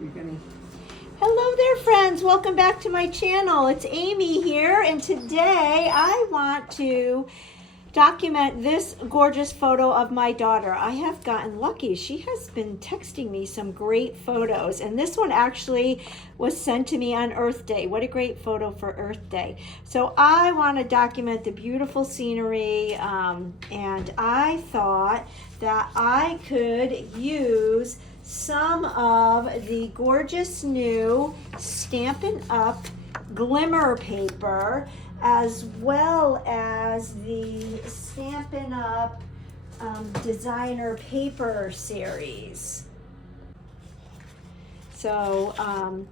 You're gonna... Hello there, friends. Welcome back to my channel. It's Amy here, and today I want to document this gorgeous photo of my daughter. I have gotten lucky. She has been texting me some great photos, and this one actually was sent to me on Earth Day. What a great photo for Earth Day. So I want to document the beautiful scenery, and I thought that I could use some of the gorgeous new Stampin' Up! Glimmer paper, as well as the Stampin' Up! Designer paper series. So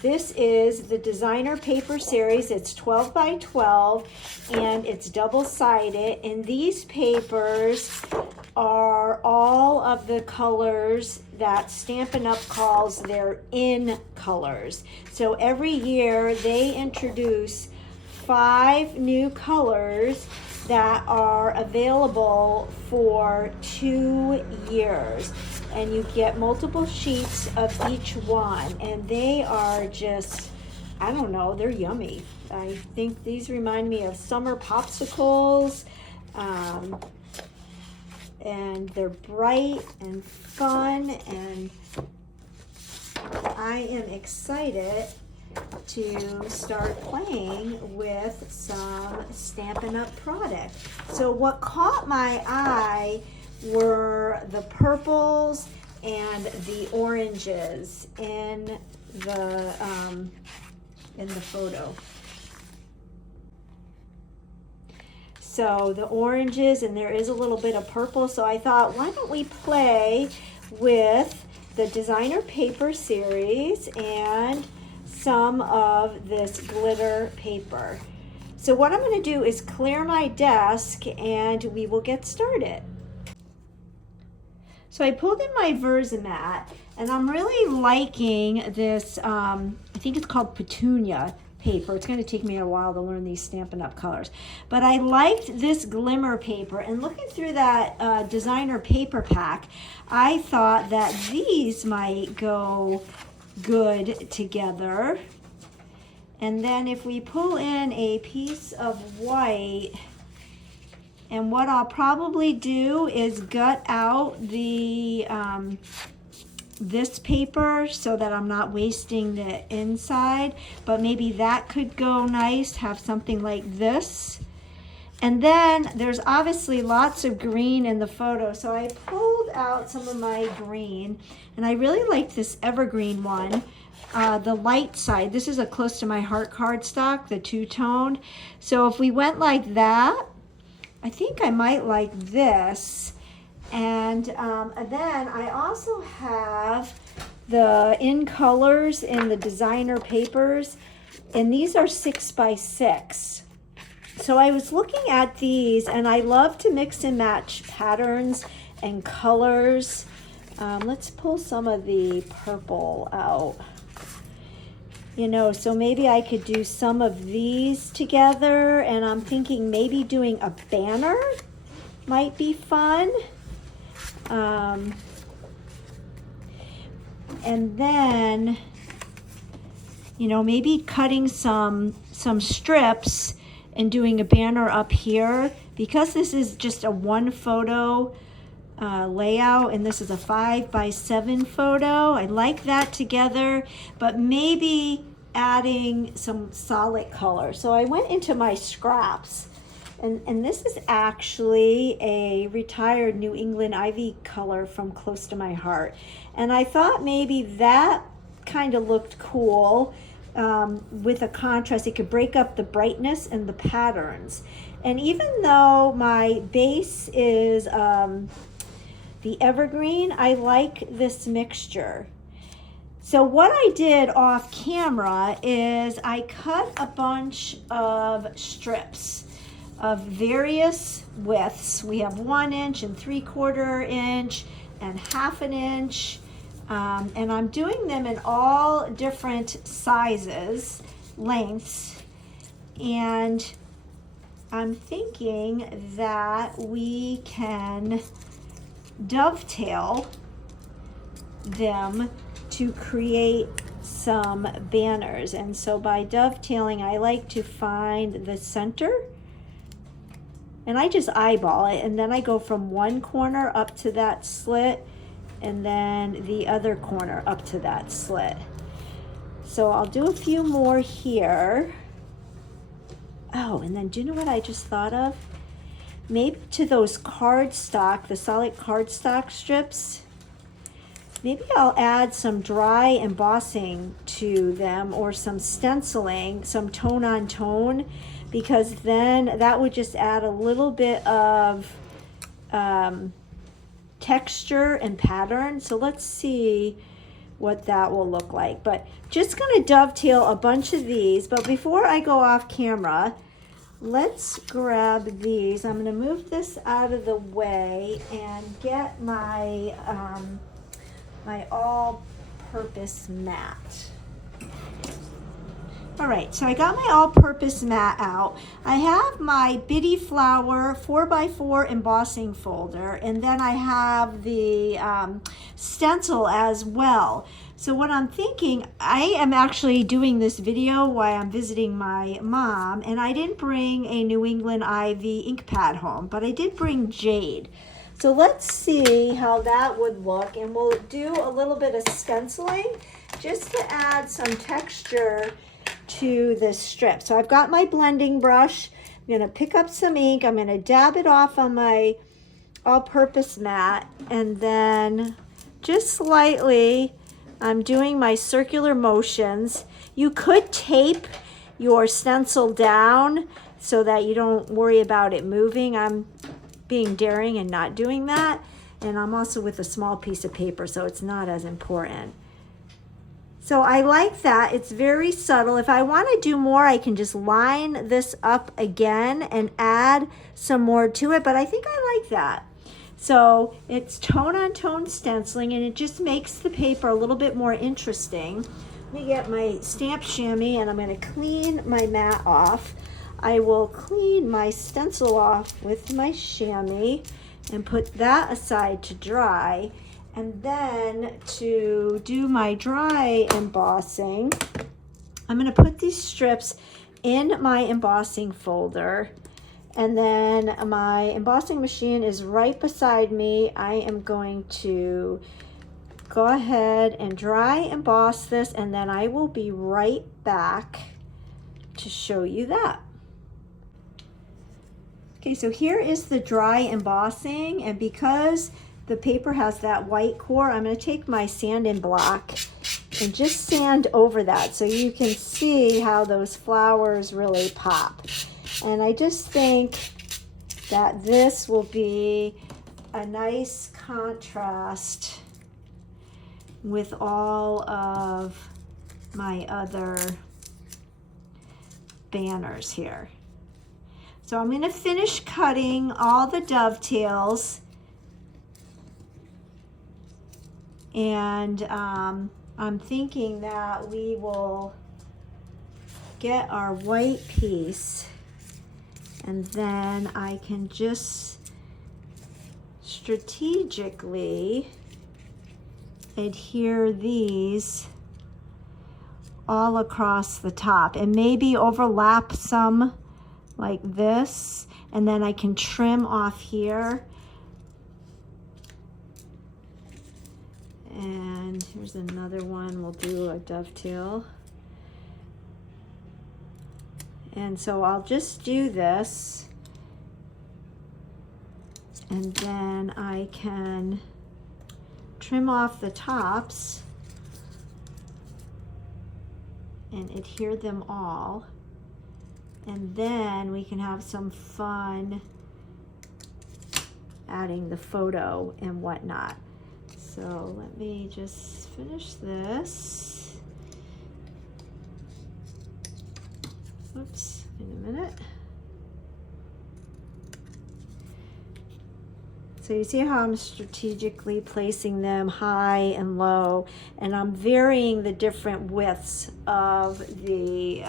this is the designer paper series. It's 12 by 12 and it's double-sided, and these papers are all of the colors that Stampin' Up! Calls their in colors. So every year they introduce 5 new colors that are available for 2 years, and you get multiple sheets of each one, and they are just, I don't know, they're yummy. I think these remind me of summer popsicles, and they're bright and fun, and I am excited to start playing with some Stampin' Up! Product. So what caught my eye were the purples and the oranges in the photo. So the oranges, and there is a little bit of purple, so I thought, why don't we play with the designer paper series and some of this glitter paper. So what I'm going to do is clear my desk and we will get started. So I pulled in my Versamat, and I'm really liking this, I think it's called Petunia paper. It's going to take me a while to learn these Stampin' Up! Colors. But I liked this glimmer paper, and looking through that designer paper pack, I thought that these might go good together. And then if we pull in a piece of white, and what I'll probably do is gut out the this paper so that I'm not wasting the inside, but maybe that could go nice, have something like this. And then there's obviously lots of green in the photo, so I pulled out some of my green, and I really like this Evergreen one, the light side. This is a close to my heart cardstock, the two-toned. So if we went like that, I think I might like this. And then I also have the in colors in the designer papers, and these are 6 by 6. So I was looking at these, and I love to mix and match patterns and colors. Let's pull some of the purple out. You know, so maybe I could do some of these together, and I'm thinking maybe doing a banner might be fun. And then, you know, maybe cutting some strips and doing a banner up here, because this is just a one photo layout, and this is a 5 by 7 photo. I like that together, but maybe adding some solid color. So I went into my scraps, and this is actually a retired New England Ivy color from Close to My Heart. And I thought maybe that kind of looked cool with a contrast. It could break up the brightness and the patterns. And even though my base is the Evergreen, I like this mixture. So what I did off camera is I cut a bunch of strips of various widths. We have 1 inch and 3/4 inch and 1/2 inch. And I'm doing them in all different sizes, lengths, and I'm thinking that we can dovetail them to create some banners. And so by dovetailing, I like to find the center, and I just eyeball it, and then I go from one corner up to that slit, and then the other corner up to that slit. So I'll do a few more here. Oh, and then do you know what I just thought of? Maybe to those cardstock, the solid cardstock strips, maybe I'll add some dry embossing to them, or some stenciling, some tone on tone, because then that would just add a little bit of texture and pattern. So let's see what that will look like. But just gonna dovetail a bunch of these. But before I go off camera, let's grab these. I'm gonna move this out of the way and get my my all-purpose mat. All right, so I got my all-purpose mat out. I have my Bitty Flower 4x4 embossing folder, and then I have the stencil as well. So what I'm thinking, I am actually doing this video while I'm visiting my mom, and I didn't bring a New England Ivy ink pad home, but I did bring Jade. So let's see how that would look, and we'll do a little bit of stenciling just to add some texture to this strip. So I've got my blending brush. I'm gonna pick up some ink. I'm gonna dab it off on my all-purpose mat, and then just slightly, I'm doing my circular motions. You could tape your stencil down so that you don't worry about it moving. I'm being daring and not doing that. And I'm also with a small piece of paper, so it's not as important. So I like that. It's very subtle. If I want to do more, I can just line this up again and add some more to it, but I think I like that. So it's tone on tone stenciling, and it just makes the paper a little bit more interesting. Let me get my stamp chamois, and I'm going to clean my mat off. I will clean my stencil off with my chamois and put that aside to dry. And then to do my dry embossing, I'm going to put these strips in my embossing folder. And then my embossing machine is right beside me. I am going to go ahead and dry emboss this, and then I will be right back to show you that. Okay, so here is the dry embossing, and because the paper has that white core, I'm going to take my sanding block and just sand over that so you can see how those flowers really pop. And I just think that this will be a nice contrast with all of my other banners here. So I'm going to finish cutting all the dovetails, and I'm thinking that we will get our white piece, and then I can just strategically adhere these all across the top, and maybe overlap some like this, and then I can trim off here. And here's another one. We'll do a dovetail. And so I'll just do this, and then I can trim off the tops and adhere them all. And then we can have some fun adding the photo and whatnot. So let me just finish this. Oops, in a minute. So you see how I'm strategically placing them high and low, and I'm varying the different widths of the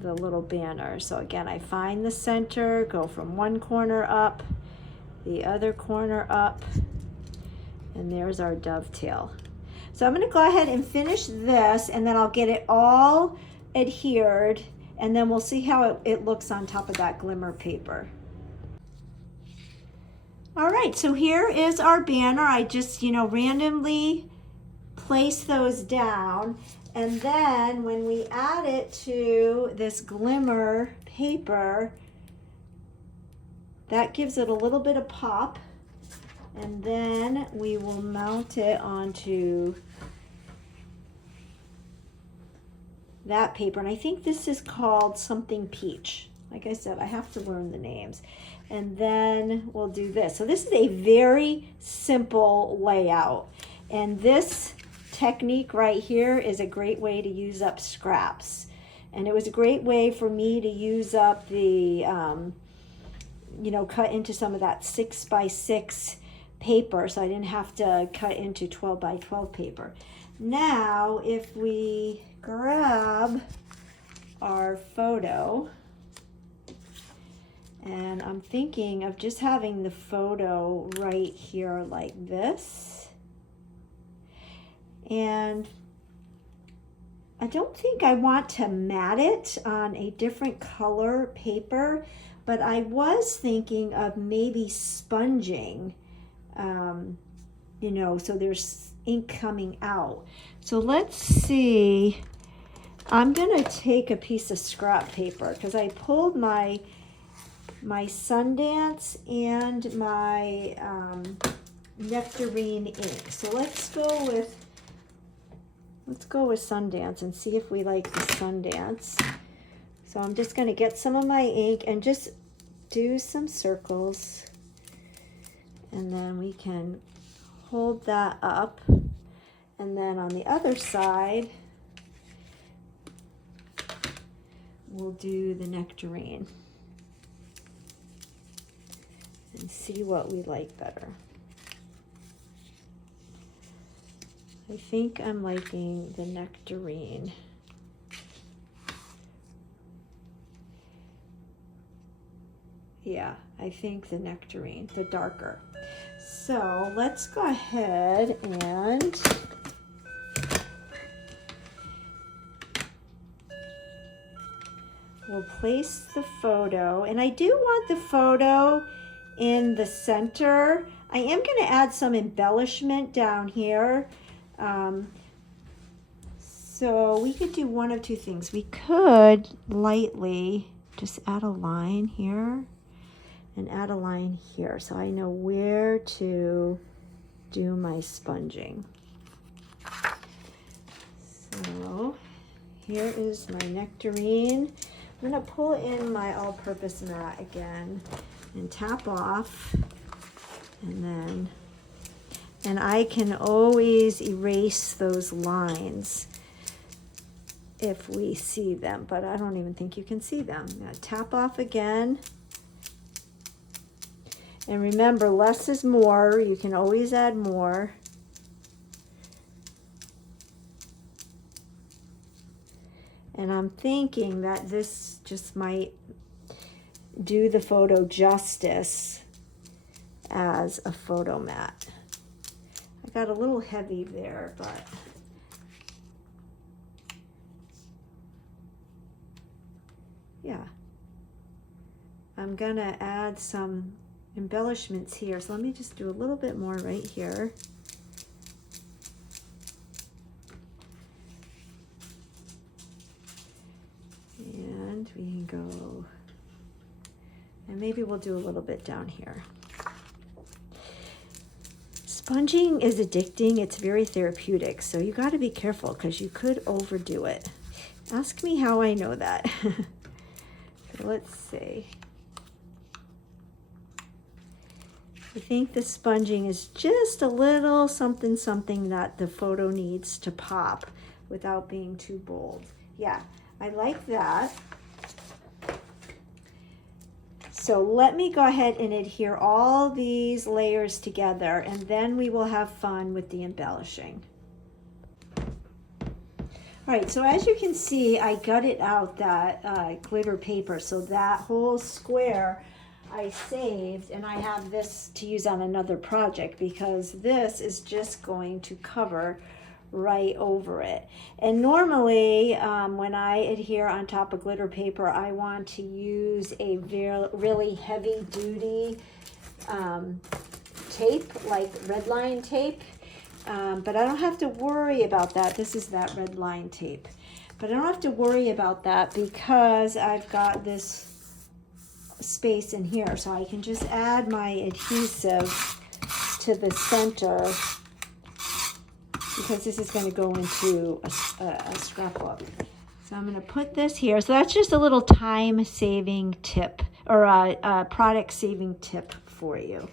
the little banner. So again, I find the center, go from one corner up, the other corner up, and there's our dovetail. So I'm going to go ahead and finish this, and then I'll get it all adhered, and then we'll see how it looks on top of that glimmer paper. All right, so here is our banner. I just, randomly place those down, and then when we add it to this glimmer paper, that gives it a little bit of pop, and then we will mount it onto that paper. And I think this is called something peach. Like I said, I have to learn the names. And then we'll do this. So this is a very simple layout. And this technique right here is a great way to use up scraps. And it was a great way for me to use up the, cut into some of that 6x6 paper, so I didn't have to cut into 12x12 paper. Now, if we grab our photo, and I'm thinking of just having the photo right here like this. And I don't think I want to mat it on a different color paper, but I was thinking of maybe sponging, so there's ink coming out. So let's see. I'm gonna take a piece of scrap paper because I pulled my Sundance and my Nectarine ink. So let's go with Sundance and see if we like the Sundance. So I'm just going to get some of my ink and just do some circles, and then we can hold that up, and then on the other side we'll do the Nectarine and see what we like better. I think I'm liking the Nectarine. Yeah, I think the Nectarine, the darker. So let's go ahead and we'll place the photo. And I do want the photo in the center. I am going to add some embellishment down here. So we could do one of two things. We could lightly just add a line here and add a line here, so I know where to do my sponging. So here is my Nectarine. I'm going to pull in my all-purpose mat again and tap off, and I can always erase those lines if we see them, but I don't even think you can see them. I'm going to tap off again. And remember, less is more. You can always add more. And I'm thinking that this just might do the photo justice as a photo mat. I got a little heavy there, but yeah. I'm gonna add some embellishments here, so let me just do a little bit more right here. And we can go, and maybe we'll do a little bit down here. Sponging is addicting. It's very therapeutic, so you got to be careful because you could overdo it. Ask me how I know that. So let's see. I think the sponging is just a little something that the photo needs to pop without being too bold. Yeah, I like that. So let me go ahead and adhere all these layers together, and then we will have fun with the embellishing. All right, so as you can see, I gutted out that glitter paper. So that whole square I saved, and I have this to use on another project because this is just going to cover right over it. And normally when I adhere on top of glitter paper, I want to use a really heavy duty tape, like red line tape. But I don't have to worry about that. This is that red line tape. But I don't have to worry about that because I've got this space in here. So I can just add my adhesive to the center because this is going to go into a scrapbook. So I'm going to put this here. So that's just a little time saving tip, or a product saving tip for you.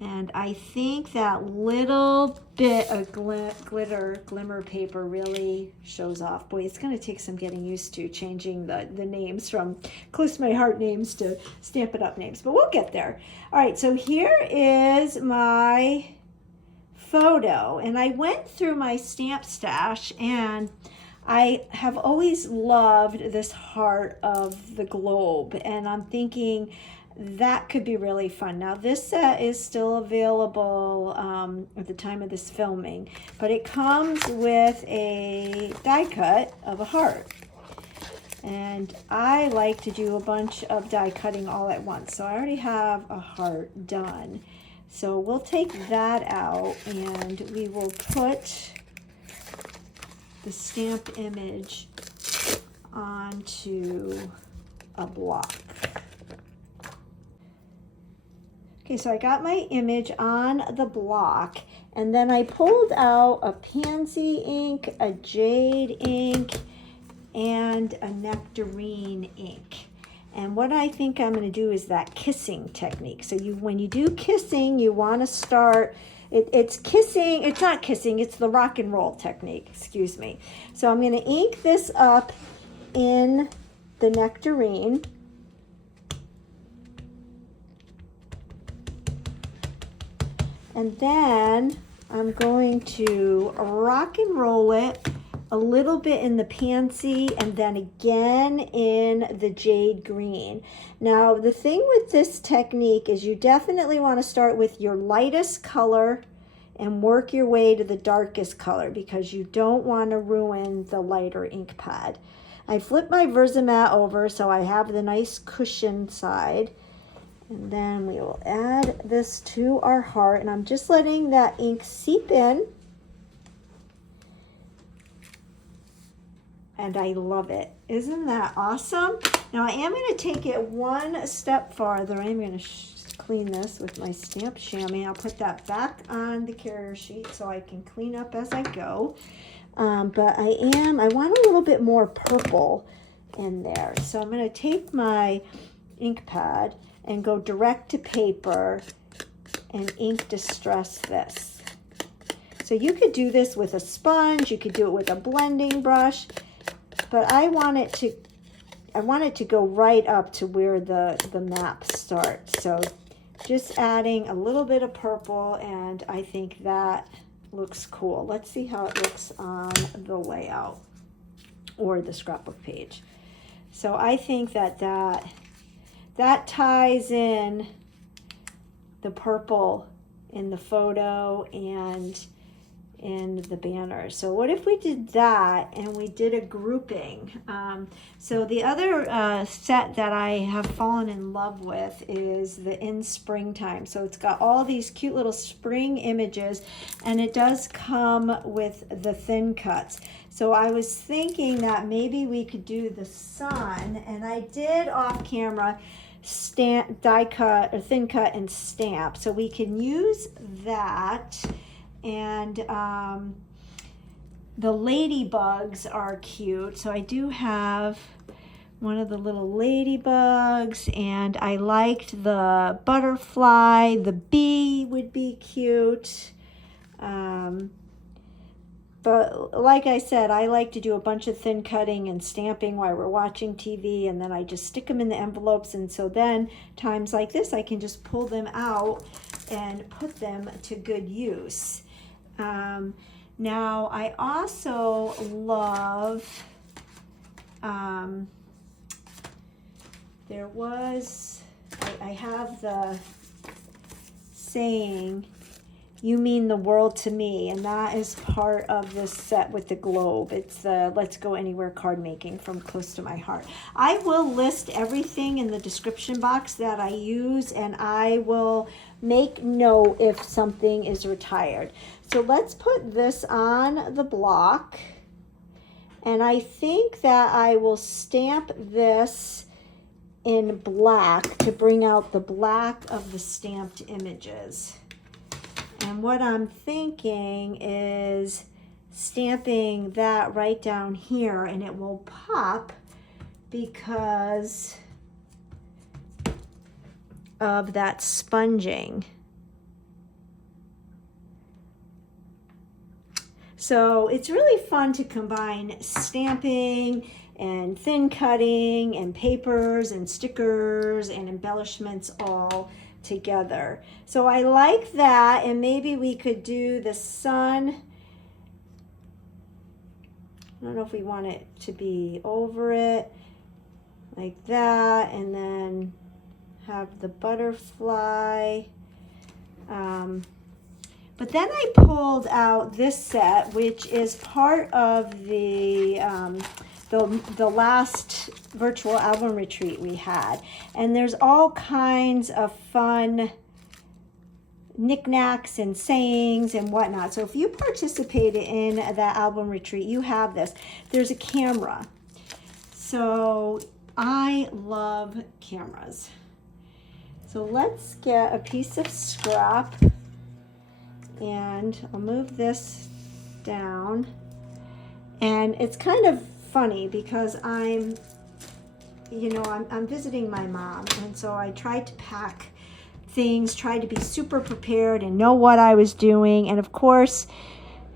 And I think that little bit of glimmer paper really shows off. Boy, it's going to take some getting used to changing the names from Close to My Heart names to Stampin' Up names, but we'll get there. All right, so here is my photo, and I went through my stamp stash, and I have always loved this heart of the globe, and I'm thinking that could be really fun. Now this set is still available at the time of this filming, but it comes with a die cut of a heart. And I like to do a bunch of die cutting all at once. So I already have a heart done. So we'll take that out and we will put the stamp image onto a block. Okay, so I got my image on the block, and then I pulled out a pansy ink, a jade ink, and a nectarine ink. And what I think I'm going to do is that kissing technique. So when you do kissing, you want to start, it's kissing, it's not kissing, it's the rock and roll technique, excuse me. So I'm going to ink this up in the nectarine. And then I'm going to rock and roll it a little bit in the pansy and then again in the jade green. Now, the thing with this technique is you definitely want to start with your lightest color and work your way to the darkest color because you don't want to ruin the lighter ink pad. I flipped my Versamat over so I have the nice cushion side. And then we will add this to our heart, and I'm just letting that ink seep in. And I love it. Isn't that awesome? Now I am going to take it one step farther. I'm going to clean this with my stamp chamois. I'll put that back on the carrier sheet so I can clean up as I go. But I want a little bit more purple in there. So I'm going to take my ink pad and go direct to paper and ink distress this. So you could do this with a sponge, you could do it with a blending brush, but I want it to go right up to where the map starts. So just adding a little bit of purple, and I think that looks cool. Let's see how it looks on the layout or the scrapbook page. So I think that ties in the purple in the photo and in the banner. So what if we did that and we did a grouping? So the other set that I have fallen in love with is the In Springtime. So it's got all these cute little spring images, and it does come with the ThinCuts. So I was thinking that maybe we could do the sun, and I did off camera stamp, die cut or ThinCut and stamp, so we can use that. And the ladybugs are cute, so I do have one of the little ladybugs, and I liked the butterfly. The bee would be cute. But like I said, I like to do a bunch of thin cutting and stamping while we're watching TV, and then I just stick them in the envelopes, and so then times like this I can just pull them out and put them to good use. Now, I also love, there was, I have the saying, "You mean the world to me," and that is part of this set with the globe. It's the Let's Go Anywhere card making from Close to My Heart. I will list everything in the description box that I use, and I will make note if something is retired. So let's put this on the block, and I think that I will stamp this in black to bring out the black of the stamped images. And what I'm thinking is stamping that right down here, and it will pop because of that sponging. So it's really fun to combine stamping and thin cutting and papers and stickers and embellishments all together. So I like that, and maybe we could do the sun. I don't know if we want it to be over it like that, and then have the butterfly. But then I pulled out this set, which is part of the last virtual album retreat we had. And there's all kinds of fun knickknacks and sayings and whatnot. So if you participated in that album retreat, you have this. There's a camera. So I love cameras. So let's get a piece of scrap, and I'll move this down. And it's kind of funny because I'm visiting my mom, and so I tried to pack things, tried to be super prepared and know what I was doing. And of course,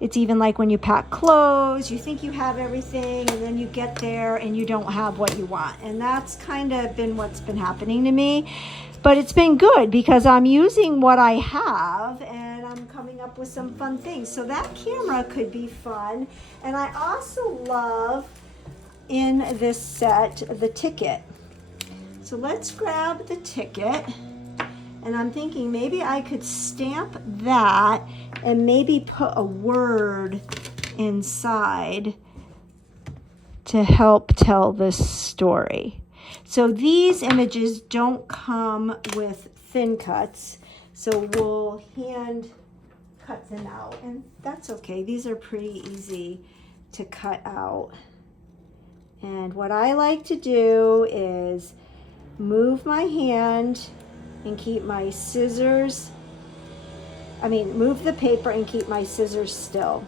it's even like when you pack clothes, you think you have everything, and then you get there and you don't have what you want. And that's kind of been what's been happening to me. But it's been good because I'm using what I have, and I'm coming up with some fun things. So that camera could be fun. And I also love in this set the ticket. So let's grab the ticket, and I'm thinking maybe I could stamp that and maybe put a word inside to help tell this story. So these images don't come with ThinCuts, so we'll hand cut them out, and that's okay. These are pretty easy to cut out. And what I like to do is move my hand and keep my scissors, move the paper and keep my scissors still.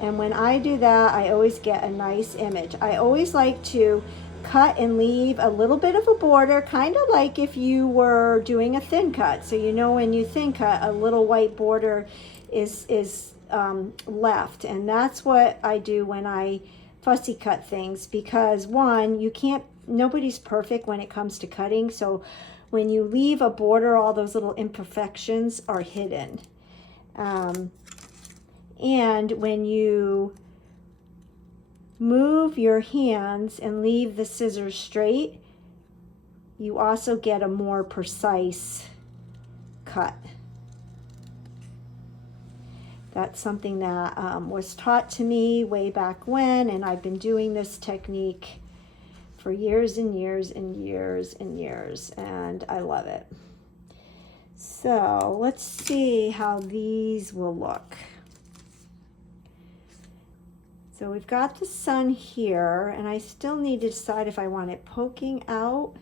And when I do that, I always get a nice image. I always like to cut and leave a little bit of a border, kind of like if you were doing a thin cut. So when you thin cut, a little white border is left. And that's what I do when I fussy cut things, because one, nobody's perfect when it comes to cutting. So when you leave a border, all those little imperfections are hidden. And when you move your hands and leave the scissors straight, you also get a more precise cut. That's something that was taught to me way back when, and I've been doing this technique for years and years and years and years, and I love it. So let's see how these will look. So we've got the sun here, and I still need to decide if I want it poking out,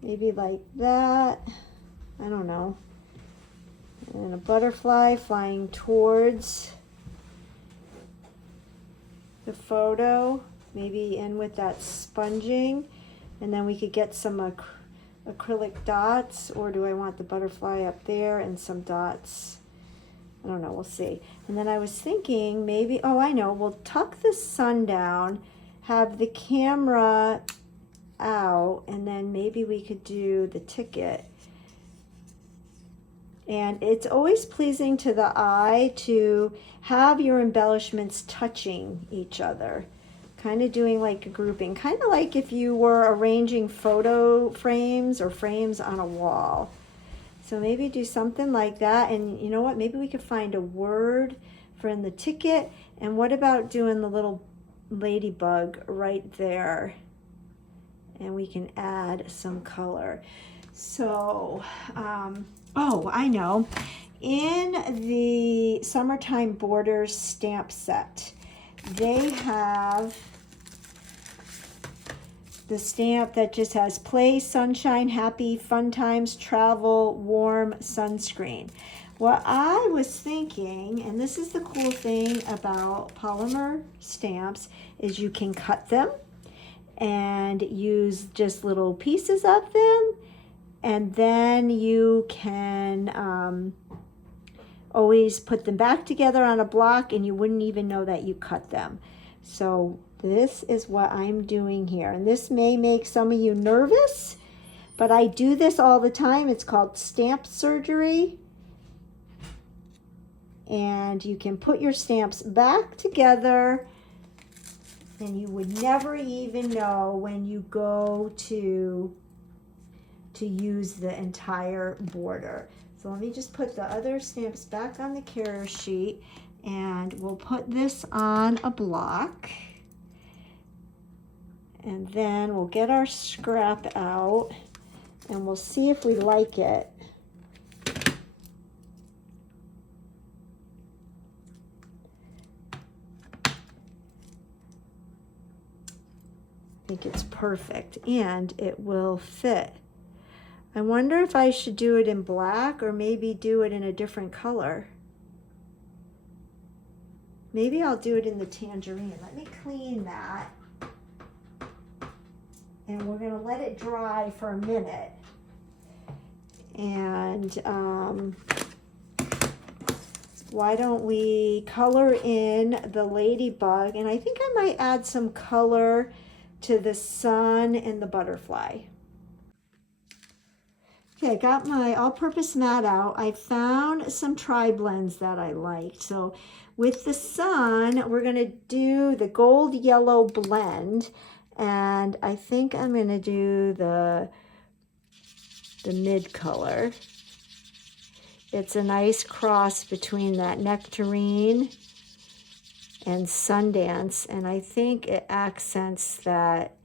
maybe like that, I don't know. And a butterfly flying towards the photo, maybe in with that sponging, and then we could get some acrylic dots, or do I want the butterfly up there and some dots? I don't know, we'll see. And then I was thinking maybe, oh, I know, we'll tuck the sun down, have the camera out, and then maybe we could do the ticket And it's always pleasing to the eye to have your embellishments touching each other. Kind of doing like a grouping, kind of like if you were arranging photo frames or frames on a wall. So maybe do something like that. And you know what, maybe we could find a word for in the ticket. And what about doing the little ladybug right there? And we can add some color. So, oh, I know. In the Summertime Borders stamp set, they have the stamp that just has play, sunshine, happy, fun times, travel, warm, sunscreen. What I was thinking, and this is the cool thing about polymer stamps, is you can cut them and use just little pieces of them, and then you can always put them back together on a block and you wouldn't even know that you cut them. So this is what I'm doing here, and this may make some of you nervous, but I do this all the time. It's called stamp surgery, and you can put your stamps back together and you would never even know when you go to use the entire border. So let me just put the other stamps back on the carrier sheet, and we'll put this on a block, and then we'll get our scrap out and we'll see if we like it. I think it's perfect and it will fit. I wonder if I should do it in black or maybe do it in a different color. Maybe I'll do it in the tangerine. Let me clean that. And we're gonna let it dry for a minute. And why don't we color in the ladybug? And I think I might add some color to the sun and the butterfly. Okay, I got my all-purpose mat out. I found some TriBlends that I liked. So with the sun, we're gonna do the gold yellow blend, and I think I'm gonna do the mid color. It's a nice cross between that nectarine and Sundance, and I think it accents that,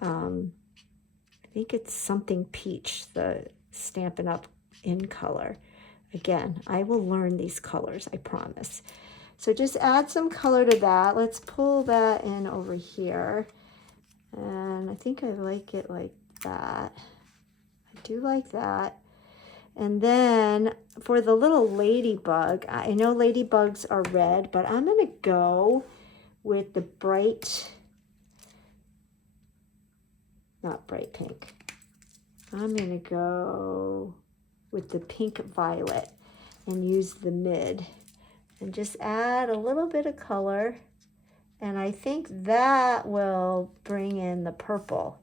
I think it's something peach, the Stampin' Up! In color. Again, I will learn these colors, I promise. So just add some color to that. Let's pull that in over here. And I think I like it like that. I do like that. And then for the little ladybug, I know ladybugs are red, but I'm gonna go with the bright, not bright pink. I'm gonna go with the pink violet and use the mid and just add a little bit of color. And I think that will bring in the purple.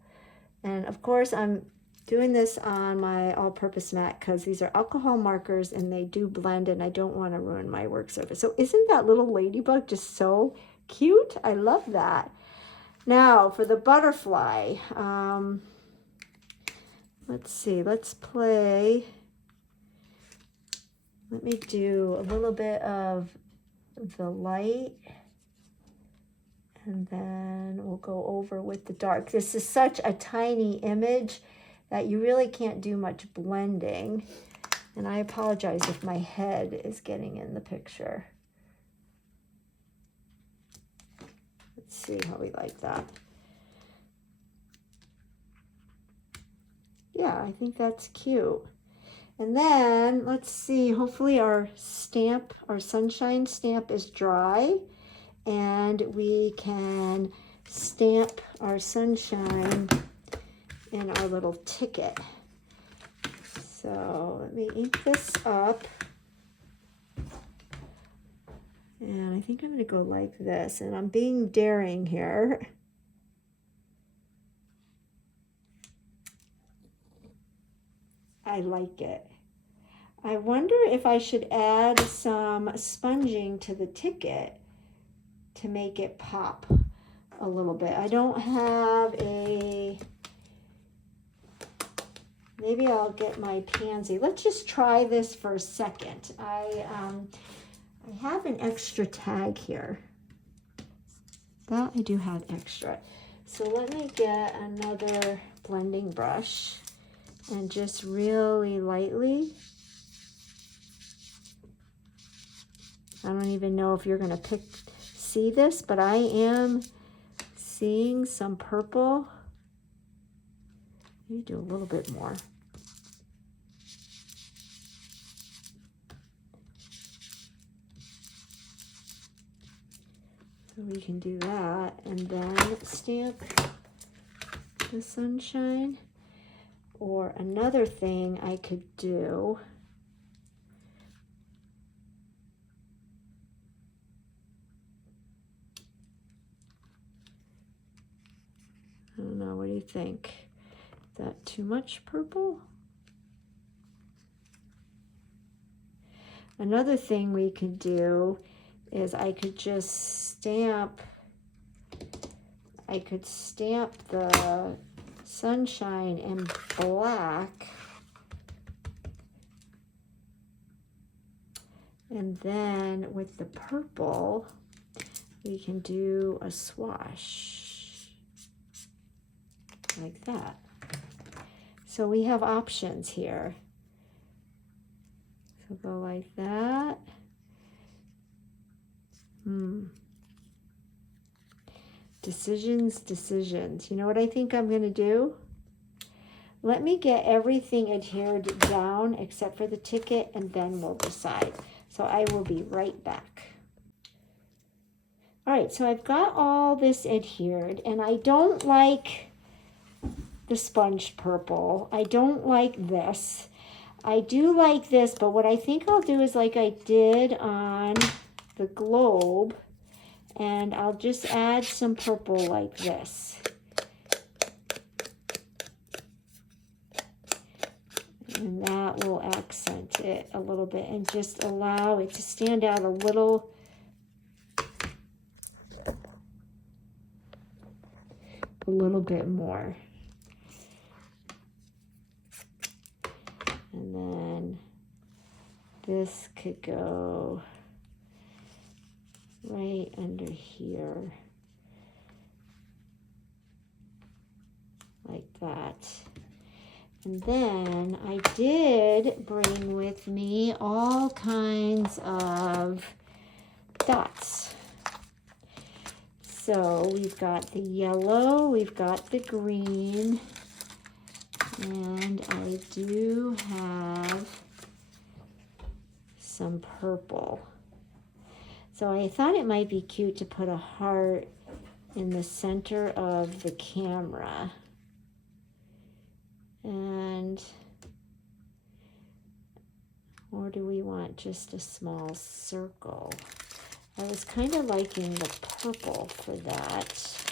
And of course, I'm doing this on my all-purpose mat because these are alcohol markers and they do blend, and I don't want to ruin my work surface. So isn't that little ladybug just so cute? I love that. Now for the butterfly, let's see, let's play. Let me do a little bit of the light, and then we'll go over with the dark. This is such a tiny image that you really can't do much blending. And I apologize if my head is getting in the picture. Let's see how we like that. Yeah, I think that's cute. And then let's see, hopefully our stamp, our sunshine stamp is dry, and we can stamp our sunshine in our little ticket. So let me ink this up. And I think I'm going to go like this, and I'm being daring here. I like it. I wonder if I should add some sponging to the ticket to make it pop a little bit. I don't have a, maybe I'll get my pansy. Let's just try this for a second. I have an extra tag here. That I do have extra. So let me get another blending brush and just really lightly. I don't even know if you're gonna see this, but I am seeing some purple. Let me do a little bit more. So we can do that and then stamp the sunshine. Or another thing I could do, I don't know, what do you think? Is that too much purple? Another thing we could do is I could just stamp, I could stamp the sunshine in black, and then with the purple we can do a swash like that. So we have options here. So go like that. Decisions, decisions. You know what I think I'm going to do? Let me get everything adhered down except for the ticket, and then we'll decide. So I will be right back. All right, so I've got all this adhered, and I don't like the sponge purple. I don't like this. I do like this, but what I think I'll do is like I did on the globe, and I'll just add some purple like this. And that will accent it a little bit and just allow it to stand out a little bit more. And then this could go right under here, like that. And then I did bring with me all kinds of dots. So we've got the yellow, we've got the green, and I do have some purple. So I thought it might be cute to put a heart in the center of the camera. And, or do we want just a small circle? I was kind of liking the purple for that.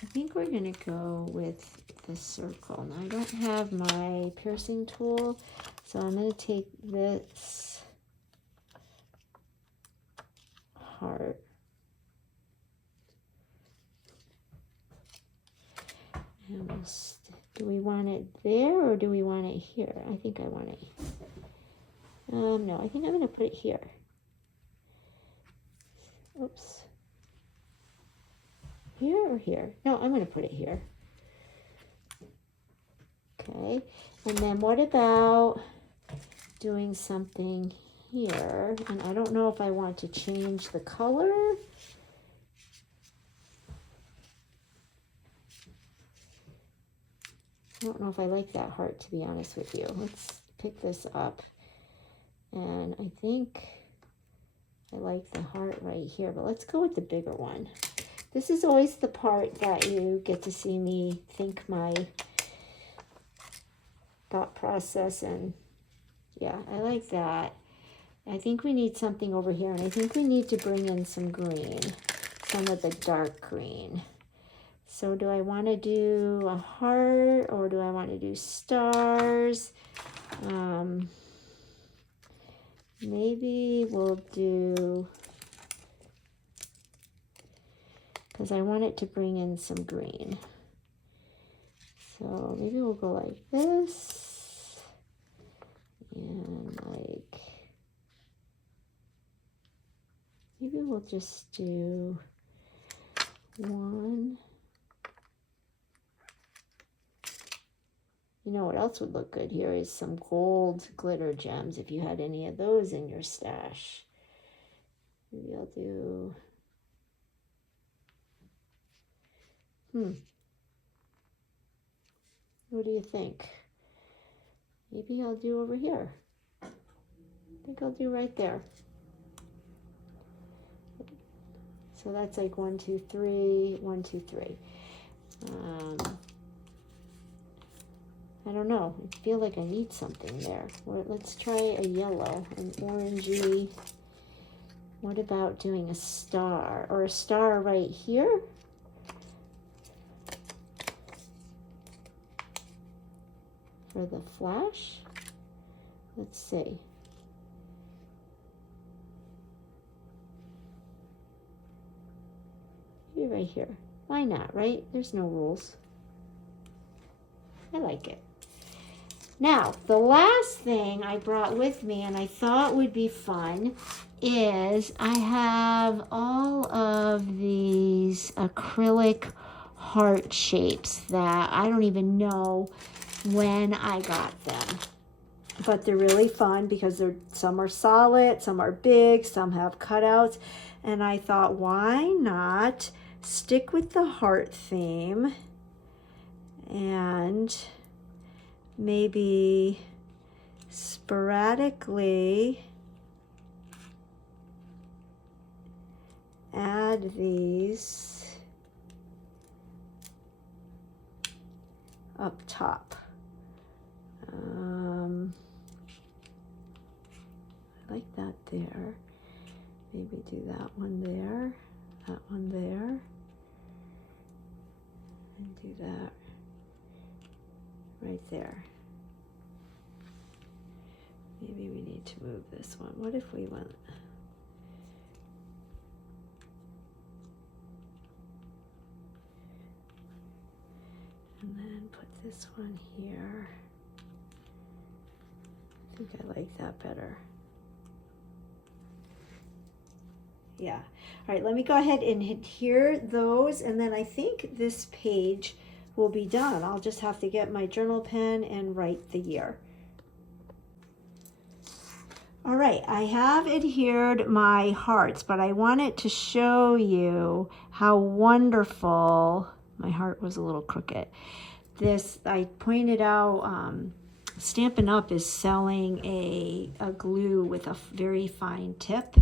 I think we're gonna go with the circle. Now I don't have my piercing tool, so I'm gonna take this heart. And we'll do we want it there or do we want it here? I think I want it. No, I think I'm going to put it here. Oops. Here or here? No, I'm going to put it here. Okay. And then what about doing something here? And I don't know if I want to change the color. I don't know if I like that heart, to be honest with you. Let's pick this up. And I think I like the heart right here, but let's go with the bigger one. This is always the part that you get to see me think my thought process, and yeah, I like that. I think we need something over here, and I think we need to bring in some green, some of the dark green. So do I want to do a heart or do I want to do stars? Maybe we'll do, because I want it to bring in some green. So maybe we'll go like this, and like, maybe we'll just do one. You know what else would look good here is some gold glitter gems, if you had any of those in your stash. Maybe I'll do, what do you think? Maybe I'll do over here. I think I'll do right there. So that's like 1, 2, 3, 1, 2, 3. I don't know. I feel like I need something there. Let's try a yellow, an orangey. What about doing a star, or a star right here? For the flash? Let's see. Maybe right here. Why not, right? There's no rules. I like it. Now, the last thing I brought with me and I thought would be fun is I have all of these acrylic heart shapes that I don't even know when I got them. But they're really fun because some are solid, some are big, some have cutouts. And I thought, why not stick with the heart theme and maybe sporadically add these up top. I like that there. Maybe do that one there, that one there, and do that right there. Maybe we need to move this one. What if we went? And then put this one here. I think I like that better. Yeah. All right, let me go ahead and adhere those, and then I think this page will be done. I'll just have to get my journal pen and write the year. All right, I have adhered my hearts, but I wanted to show you how wonderful, my heart was a little crooked. This, I pointed out, Stampin' Up! Is selling a glue with a very fine tip,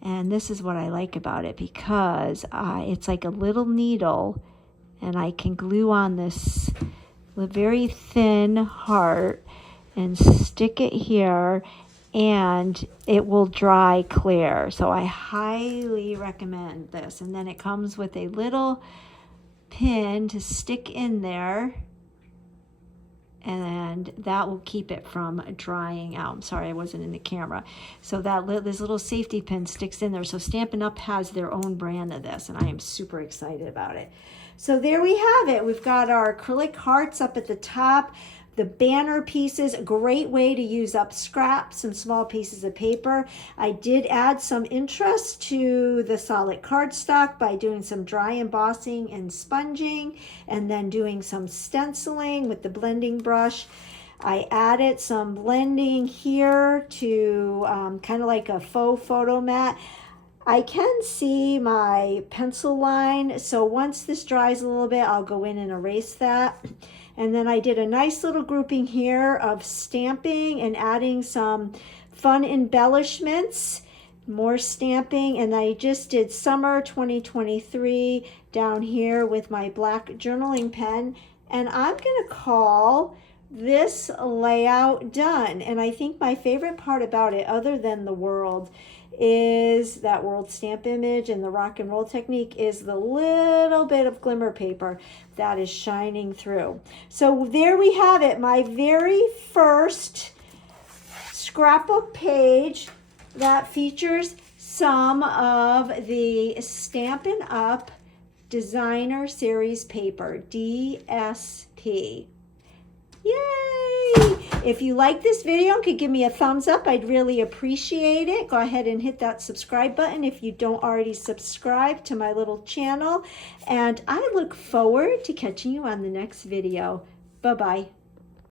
and this is what I like about it because it's like a little needle, and I can glue on this very thin heart and stick it here, and it will dry clear. So I highly recommend this. And then it comes with a little pin to stick in there, and that will keep it from drying out. I'm sorry I wasn't in the camera. So that this little safety pin sticks in there. So Stampin' Up! Has their own brand of this, and I am super excited about it. So there we have it. We've got our acrylic hearts up at the top. The banner pieces, a great way to use up scraps and small pieces of paper. I did add some interest to the solid cardstock by doing some dry embossing and sponging, and then doing some stenciling with the blending brush. I added some blending here to kind of like a faux photo mat. I can see my pencil line, so once this dries a little bit, I'll go in and erase that. And then I did a nice little grouping here of stamping and adding some fun embellishments, more stamping, and I just did summer 2023 down here with my black journaling pen. And I'm gonna call this layout done. And I think my favorite part about it, other than the world, is that world stamp image, and the rock and roll technique is the little bit of glimmer paper that is shining through. So there we have it, my very first scrapbook page that features some of the Stampin' Up! Designer Series paper, DSP. Yay! If you like this video and could give me a thumbs up, I'd really appreciate it. Go ahead and hit that subscribe button if you don't already subscribe to my little channel. And I look forward to catching you on the next video. Bye-bye.